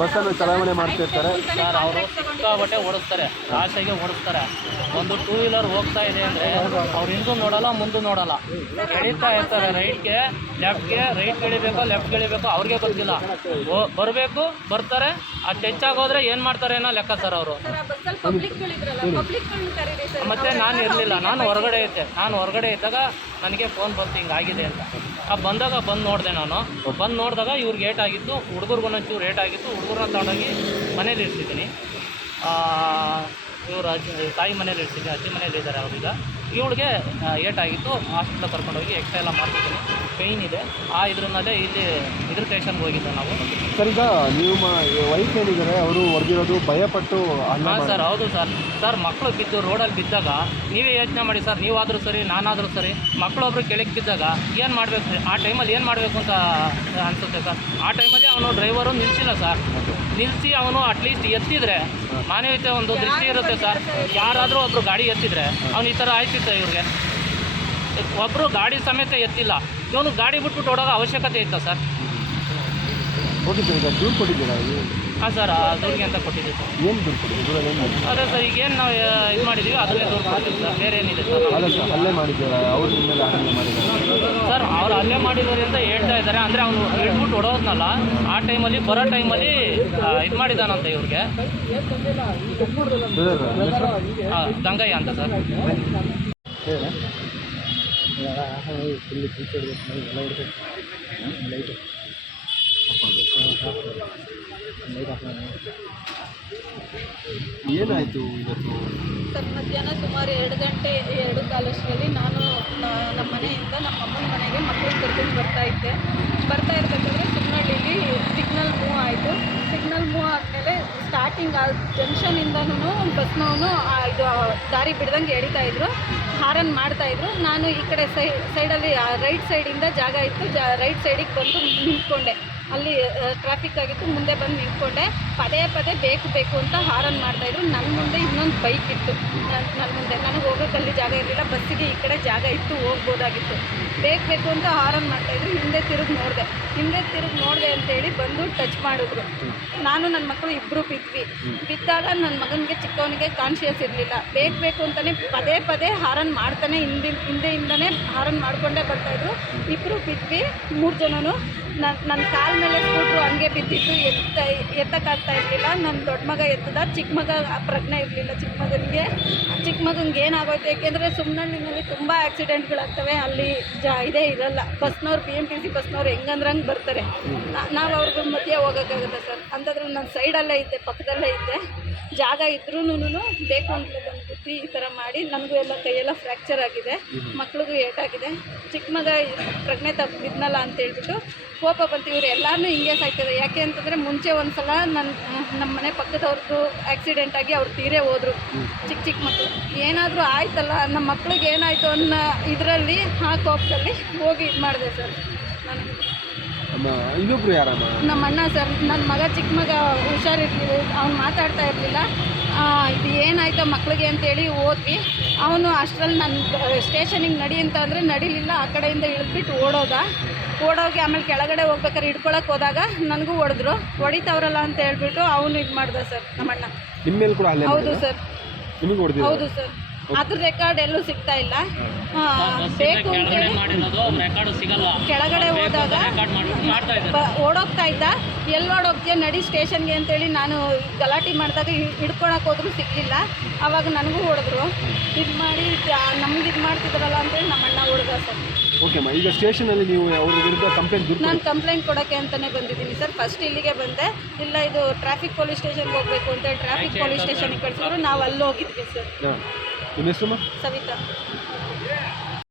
ಬಸ್ಸನ್ನು ಚಲಾವಣೆ ಮಾಡ್ತಿರ್ತಾರೆ. ಸರ್ ಅವರು ಸಿಕ್ಕಾಬಟ್ಟೆ ಓಡಿಸ್ತಾರೆ. ಆಸೆಗೆ ಓಡಿಸ್ತಾರೆ. ಒಂದು ಟೂ ವೀಲರ್ ಹೋಗ್ತಾ ಇದೆ ಅಂದರೆ ಅವ್ರು ಹಿಂದೂ ನೋಡಲ್ಲ ಮುಂದೆ ನೋಡಲ್ಲ. ಎಳಿತಾ ಇರ್ತಾರೆ ರೈಟ್ಗೆ ಲೆಫ್ಟ್ಗೆ ರೈಟ್ ಎಳಿಬೇಕೋ ಲೆಫ್ಟ್ ಎಳಿಬೇಕು ಅವ್ರಿಗೆ ಗೊತ್ತಿಲ್ಲ. ಬರಬೇಕು ಬರ್ತಾರೆ. ಅದು ಹೆಚ್ಚಾಗೋದ್ರೆ ಆಗೋದ್ರೆ ಏನು ಮಾಡ್ತಾರೆ ಅನ್ನೋ ಲೆಕ್ಕ ಸರ್ ಅವರು. ಮತ್ತು ನಾನು ಇರಲಿಲ್ಲ ನಾನು ಹೊರಗಡೆ ಇದ್ದೆ. ನಾನು ಹೊರಗಡೆ ಇದ್ದಾಗ ನನಗೆ ಫೋನ್ ಬಂತು ಹಿಂಗೆ ಆಗಿದೆ ಅಂತ. ಆ ಬಂದಾಗ ಬಂದು ನೋಡಿದೆ ನಾನು. ಬಂದು ನೋಡಿದಾಗ ಇವ್ರಿಗೆ ಏಟ್ ಆಗಿತ್ತು ಹುಡುಗರಿಗೂ ಒಂಚೂರು ಏಟ್ ಆಗಿತ್ತು ಹುಡುಗರನ್ನ ತಗೊಂಡೋಗಿ ಮನೇಲಿ ಇರ್ತಿದ್ದೀನಿ. ಇವರು ಅಜ್ಜಿ ತಾಯಿ ಮನೇಲಿ ಇರ್ತಿದ್ದೀನಿ ಅಜ್ಜಿ ಮನೇಲಿ ಇದ್ದಾರೆ ಅವ್ರೀಗ ಇವಳಿಗೆ ಏಟಾಗಿತ್ತು. ಹಾಸ್ಪಿಟ್ಲಿಗೆ ಕರ್ಕೊಂಡೋಗಿ ಎಕ್ಸ್ರೇ ಎಲ್ಲ ಮಾಡ್ತಿದ್ದೀನಿ. ಪೇಯ್ನ್ ಇದೆ. ಆ ಇದ್ರನ್ನಲ್ಲೇ ಇಲ್ಲಿ ಇದ್ರ ಸ್ಟೇಷನ್ಗೆ ಹೋಗಿದ್ದೆ ನಾವು. ಸರ್ ಈಗ ನಿಮ್ಮ ವೈಫ್ ಏನಿದ್ದಾರೆ ಅವರು ಹೊರಗಿರೋದು ಭಯಪಟ್ಟು ಹಾಂ ಸರ್ ಹೌದು ಸರ್. ಸರ್ ಮಕ್ಕಳು ಬಿದ್ದು ರೋಡಲ್ಲಿ ಬಿದ್ದಾಗ ನೀವೇ ಯೋಚನೆ ಮಾಡಿ ಸರ್ ನೀವಾದರೂ ಸರಿ ನಾನಾದರೂ ಸರಿ ಮಕ್ಕಳೊಬ್ರು ಕೆಳಗೆ ಬಿದ್ದಾಗ ಏನು ಮಾಡಬೇಕು? ಆ ಟೈಮಲ್ಲಿ ಏನು ಮಾಡಬೇಕು ಅಂತ ಅನಿಸುತ್ತೆ ಸರ್? ಆ ಟೈಮಲ್ಲಿ ಅವನು ಡ್ರೈವರು ನಿಲ್ಲಿಸಿಲ್ಲ ಸರ್. ನಿಲ್ಲಿಸಿ ಅವನು ಅಟ್ಲೀಸ್ಟ್ ಎತ್ತಿದ್ರೆ ಮಾನವೀಯತೆ ಒಂದು ದೃಷ್ಟಿ ಇರುತ್ತೆ ಸರ್. ಯಾರಾದರೂ ಒಬ್ಬರು ಗಾಡಿ ಎತ್ತಿದ್ರೆ ಅವನು ಈ ಥರ ಆಯ್ತಿತ್ತು ಇವ್ರಿಗೆ. ಒಬ್ಬರು ಗಾಡಿ ಸಮೇತ ಎತ್ತಿಲ್ಲ. ಇವನು ಗಾಡಿ ಬಿಟ್ಬಿಟ್ಟು ಓಡೋ ಅವಶ್ಯಕತೆ ಇತ್ತ ಸರ್? ಓಕೆ ಸರ್ ಈಗ ದೂರು ಕೊಟ್ಟಿದ್ದೀರಾ ಹಾಂ ಸರ್ ದೂರಿಗೆ ಅಂತ ಕೊಟ್ಟಿದ್ದೀವಿ ಸರ್. ಏನು ದೂರು ಅದೇ ಸರ್ ಈಗೇನು ನಾವು ಇದು ಮಾಡಿದ್ದೀವಿ ಅದನ್ನೇ ದೂರ ಕೊಡ್ತೀವಿ ಸರ್. ಬೇರೆ ಏನಿದೆ ಸರ್? ಅಲ್ಲ ಸರ್ ಮಾಡಿದ್ದೀರಾ? ಅವ್ರು ನಿಮ್ಮ ಮೇಲೆ ಹಲ್ಲೆ ಮಾಡಿದ್ದಾರೆ. ಸರ್ ಅವ್ರು ಅಲ್ಲೇ ಮಾಡಿದ್ದಾರೆ ಅಂತ ಹೇಳ್ತಾ ಇದ್ದಾರೆ. ಅಂದರೆ ಅವನು ಇಟ್ಬಿಟ್ಟು ಹೊಡೋದ್ನಲ್ಲ ಆ ಟೈಮಲ್ಲಿ ಬರೋ ಟೈಮಲ್ಲಿ ಇದು ಮಾಡಿದಾನಂತೆ ಇವ್ರಿಗೆ. ಏನಾಯಿತು ಇವತ್ತು ಸರ್ ಮಧ್ಯಾಹ್ನ ಸುಮಾರು ಎರಡು ಗಂಟೆ ಎರಡು ಕಾಲಷ್ಟರಲ್ಲಿ ನಾನು ನಮ್ಮ ಮನೆಯಿಂದ ನಮ್ಮ ಅಮ್ಮನ ಮನೆಗೆ ಮಕ್ಕಳು ಕರ್ಕೊಂಡು ಬರ್ತಾ ಇದ್ದೆ. ಬರ್ತಾ ಇರ್ಬೇಕಾದ್ರೆ ಇಲ್ಲಿ ಸಿಗ್ನಲ್ ಮೂವ್ ಆಯಿತು. ಸಿಗ್ನಲ್ ಮೂವ್ ಆದಮೇಲೆ ಸ್ಟಾರ್ಟಿಂಗ್ ಆ ಜಂಕ್ಷನಿಂದನೂ ಬಸ್ನವನು ಇದು, ದಾರಿ ಬಿಡ್ದಂಗೆ ಎಳಿತಾ ಇದ್ರು. ಹಾರನ್ ಮಾಡ್ತಾ ಇದ್ರು. ನಾನು ಈ ಕಡೆ ಸೈ ಸೈಡಲ್ಲಿ ರೈಟ್ ಸೈಡಿಂದ ಜಾಗ ಇತ್ತು. ರೈಟ್ ಸೈಡಿಗೆ ಬಂದು ನಿಂತ್ಕೊಂಡೆ. ಅಲ್ಲಿ ಟ್ರಾಫಿಕ್ ಆಗಿತ್ತು, ಮುಂದೆ ಬಂದು ನಿಂತ್ಕೊಂಡೆ. ಪದೇ ಪದೇ ಬೇಕು ಬೇಕು ಅಂತ ಹಾರನ್ ಮಾಡ್ತಾಯಿದ್ರು ನನ್ನ ಮುಂದೆ ಇನ್ನೊಂದು ಬೈಕ್ ಇತ್ತು. ನನ್ನ ಮುಂದೆ. ನನಗೆ ಹೋಗೋಕ್ಕೆ ಅಲ್ಲಿ ಜಾಗ ಇರಲಿಲ್ಲ. ಬಸ್ಸಿಗೆ ಈ ಕಡೆ ಜಾಗ ಇತ್ತು, ಹೋಗ್ಬೋದಾಗಿತ್ತು. ಬೇಕು ಬೇಕು ಅಂತ ಹಾರನ್ ಮಾಡ್ತಾಯಿದ್ರು ಹಿಂದೆ ತಿರುಗಿ ನೋಡಿದೆ. ಹಿಂದೆ ತಿರುಗಿ ನೋಡಿದೆ ಅಂತೇಳಿ ಬಂದು ಟಚ್ ಮಾಡಿದ್ರು. ನಾನು ನನ್ನ ಮಕ್ಕಳು ಇಬ್ಬರು ಬಿದ್ವಿ. ಬಿದ್ದಾಗ ನನ್ನ ಮಗನಿಗೆ, ಚಿಕ್ಕವನಿಗೆ ಕಾನ್ಶಿಯಸ್ ಇರಲಿಲ್ಲ. ಬೇಕು ಬೇಕು ಅಂತಲೇ ಪದೇ ಪದೇ ಹಾರನ್ ಮಾಡ್ತಾನೆ. ಹಿಂದೆ ಹಿಂದೆಯಿಂದನೇ ಹಾರನ್ ಮಾಡಿಕೊಂಡೇ ಬರ್ತಾಯಿದ್ರು ಇಬ್ಬರು ಬಿದ್ವಿ. ಮೂರು ಜನನು ನನ್ನ ನನ್ನ ಕಾಲ ಮೇಲೆ ಸ್ಕೂಟ್ರು ಹಂಗೆ ಬಿದ್ದಿತ್ತು ಎತ್ತ, ಎತ್ತಕ್ಕಾಗ್ತಾ ಇರಲಿಲ್ಲ. ನನ್ನ ದೊಡ್ಡ ಮಗ ಎತ್ತದ, ಚಿಕ್ಕ ಮಗ ಪ್ರಜ್ಞೆ ಇರಲಿಲ್ಲ. ಚಿಕ್ಕ ಮಗನಿಗೆ ಚಿಕ್ಕ ಮಗನಿಗೆ ಏನಾಗೋಯ್ತು? ಏಕೆಂದರೆ ಸುಮ್ಮನಳ್ಳಿನಲ್ಲಿ ತುಂಬ ಆಕ್ಸಿಡೆಂಟ್ಗಳಾಗ್ತವೆ. ಅಲ್ಲಿ ಜಾ, ಇದೇ ಇರಲ್ಲ. ಬಸ್ನವ್ರು ಪಿ ಎಂ ಟಿ ಸಿ ಬಸ್ನವ್ರು ಹೆಂಗಂದ್ರೆ ಹಂಗೆ ಬರ್ತಾರೆ ನಾವು ಅವ್ರ ಮಧ್ಯೆ ಹೋಗೋಕ್ಕಾಗುತ್ತೆ ಸರ್. ಅಂತಂದ್ರೆ ನಾನು ಸೈಡಲ್ಲೇ ಇದ್ದೆ, ಪಕ್ಕದಲ್ಲೇ ಇದ್ದೆ. ಜಾಗ ಇದ್ರೂ ಬೇಕು ಅಂತಲೇ ಬಂದ್ಬಿಟ್ಟು ಈ ಥರ ಮಾಡಿ ನಮಗೂ ಎಲ್ಲ ಕೈಯೆಲ್ಲ ಫ್ರ್ಯಾಕ್ಚರ್ ಆಗಿದೆ. ಮಕ್ಳಿಗೂ ಏಟಾಗಿದೆ. ಚಿಕ್ಕ ಮಗ ಪ್ರಜ್ಞೆ ತಪ್ಪು ಬಿದ್ನಲ್ಲ ಅಂತ ಹೇಳ್ಬಿಟ್ಟು ಕೋಪ ಬಂತು. ಇವ್ರು ಎಲ್ಲರೂ ಹಿಂಗೆ ಸಾಯ್ತಾರೆ ಯಾಕೆ ಅಂತಂದರೆ ಮುಂಚೆ ಒಂದು ಸಲ ನನ್ನ ನಮ್ಮ ಮನೆ ಪಕ್ಕದವ್ರದ್ದು ಆಕ್ಸಿಡೆಂಟ್ ಆಗಿ ಅವ್ರು ತೀರೇ ಹೋದರು. ಚಿಕ್ಕ ಚಿಕ್ಕ ಮಕ್ಕಳು ಏನಾದರೂ ಆಯ್ತಲ್ಲ ನಮ್ಮ ಮಕ್ಳಿಗೆ ಏನಾಯಿತು ಅನ್ನೋ ಇದರಲ್ಲಿ ಆ ಕೋಪದಲ್ಲಿ ಹೋಗಿ ಇದು ಮಾಡಿದೆ ಸರ್ ನಾನು. ಅಮ್ಮ ಇನ್ನೊಬ್ರು ಯಾರಮ್ಮ? ನಮ್ಮ ಅಣ್ಣ ಸರ್. ನನ್ನ ಮಗ ಚಿಕ್ಕ ಮಗ ಹುಷಾರಿರ್ಲಿಲ್ಲ ಅವ್ನು ಮಾತಾಡ್ತಾ ಇರಲಿಲ್ಲ. ಇದು ಏನಾಯ್ತೋ ಮಕ್ಳಿಗೆ ಅಂತೇಳಿ ಓದ್ವಿ ಅವನು ಅಷ್ಟರಲ್ಲಿ ನನ್ನ ಸ್ಟೇಷನಿಗೆ ನಡಿ ಅಂತ ಅಂದರೆ ನಡಿಲಿಲ್ಲ. ಆ ಕಡೆಯಿಂದ ಇಳಿದ್ಬಿಟ್ಟು ಓಡೋದ. ಓಡೋಗಿ ಆಮೇಲೆ ಕೆಳಗಡೆ ಹೋಗ್ಬೇಕಾದ್ರೆ ಹಿಡ್ಕೊಳಕ್ಕೆ ಹೋದಾಗ ನನಗೂ ಹೊಡೆದ್ರು. ಹೊಡಿತಾವ್ರಲ್ಲ ಅಂತ ಹೇಳ್ಬಿಟ್ಟು ಅವನು ಇದು ಮಾಡ್ದೆ ಸರ್ ನಮ್ಮಣ್ಣ. ಹೌದು ಸರ್. ಹೌದು ಸರ್. ಅದ್ರ ರೆಕಾರ್ಡ್ ಎಲ್ಲೂ ಸಿಗ್ತಾ ಇಲ್ಲ. ಆ, ಬೇಕು ಕೆಳಗಡೆ ಹೋದಾಗ ಓಡೋಗ್ತಾ ಇದ್ದ. ಎಲ್ಲಿ ಓಡೋಗ್ತೀಯ ನಡಿ ಸ್ಟೇಷನ್ಗೆ ಅಂತೇಳಿ ನಾನು ಗಲಾಟೆ ಮಾಡಿದಾಗ ಹಿಡ್ಕೊಳಕ್ ಹೋದ್ರು ಸಿಗ್ಲಿಲ್ಲ. ಅವಾಗ ನನಗೂ ಹೊಡೆದ್ರು. ಇದು ಮಾಡಿ ನಮ್ಗೆ ಇದು ಮಾಡ್ತಿದ್ರಲ್ಲ ಅಂತೇಳಿ ನಮ್ಮ ಅಣ್ಣ ಹೊಡೆದ ಸರ್. ಓಕೆ ಈಗ ಸ್ಟೇಷನಲ್ಲಿ ನೀವು ಅವ್ರ ವಿರುದ್ಧ ಕಂಪ್ಲೇಂಟ್ ನಾನು ಕಂಪ್ಲೇಂಟ್ ಕೊಡೋಕ್ಕೆ ಅಂತಲೇ ಬಂದಿದ್ದೀನಿ ಸರ್. ಫಸ್ಟ್ ಇಲ್ಲಿಗೆ ಬಂದೆ. ಇಲ್ಲ ಇದು ಟ್ರಾಫಿಕ್ ಪೊಲೀಸ್ ಸ್ಟೇಷನ್ಗೆ ಹೋಗಬೇಕು ಅಂತ ಟ್ರಾಫಿಕ್ ಪೊಲೀಸ್ ಸ್ಟೇಷನ್ಗೆ ಕಳಿಸಿದ್ರು. ನಾವು ಅಲ್ಲಿ ಹೋಗಿದ್ವಿ sir ನಿಮ್ಮ ಹೆಸರು ಸವಿತಾ